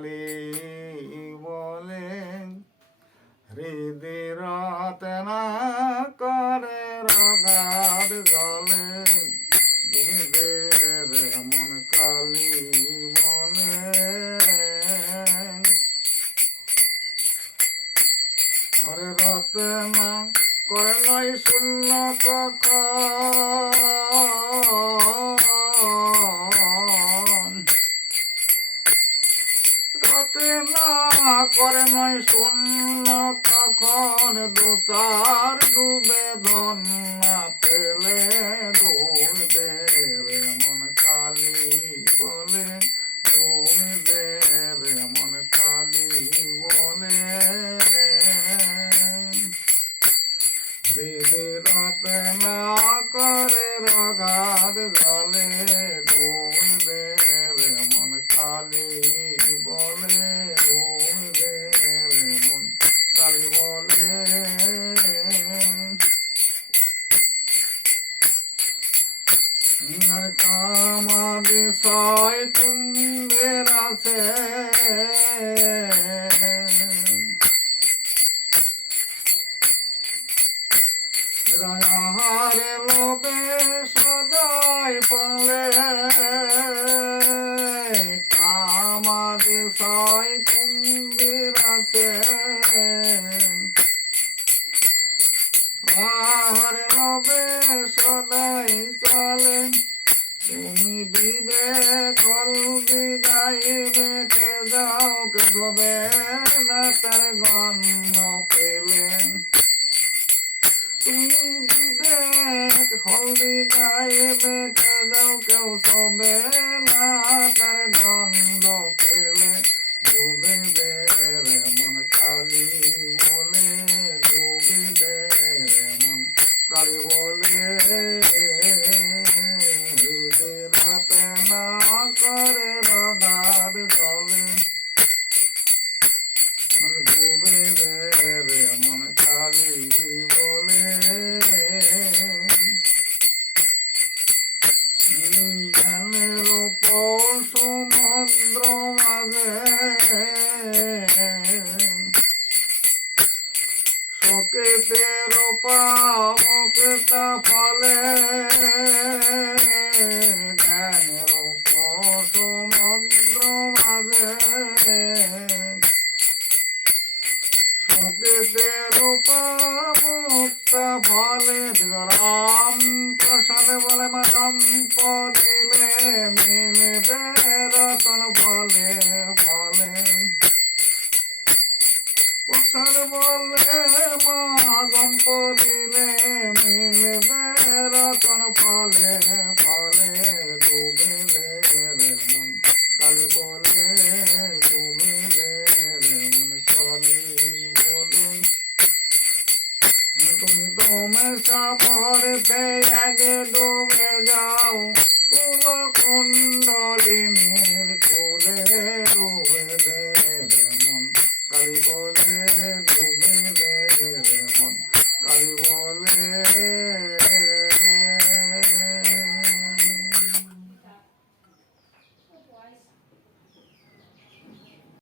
কালী বলে হৃদি রাতে না করে রগাদ জলে দুবিদের মন কালী বলে আরে রাতে না করে নাই শূন্য কখন রাতে না করে নাই শূন্য কখন দু চার ডুবে ধন না পেলে ডুবে রে মন কালী বলে ডুবে রে মন কালী বলে হৃদি রাতে না করে রগাদ জলে ডুবে রে মন কালী বলে ডুবে রে মন কালী বলে আর কামা বিষয় তুমের আছে রাহারে লোবে সদাই পলে কামা বিষয় তুমের আছে রাহারে লোবে সদাই চলে তুমি বিবেক হলদি গাইবে কে যাও কে হবে না তার গন্ধ পেলে তুমি বিবেক হলদি গাইবে কে যাও কেউ সবে না তার গন্ধ পেলে ডুবে দে রে মন কালী বলে ডুবে দে রে মন কালী বলে রাতে না করে রগাদ জলে ডুবে দে রে মন কালী বলে জ্ঞানের উপর সমুদ্র মাঝে শোকেতের পামুকতা ফলে জ্ঞানের উপর সমুদ্র মাঝে শোকেতের পামুকতা ফলে রাম প্রসাদ বলে মাধম পদিলে মিলবে রতন ফলে ফলে প্রসাদ বলে মাধম পদিলে মিলবে রতন ফলে ফলে ডুবিলে রে মন কালী বলে ডুবিলে রে মন কালী বলে তুমি দমে সাপরতে আগে ডুবে যাও কুল কুণ্ডলিনীর কুলে ডুবে দে রে মন কালী বলে ডুবে দে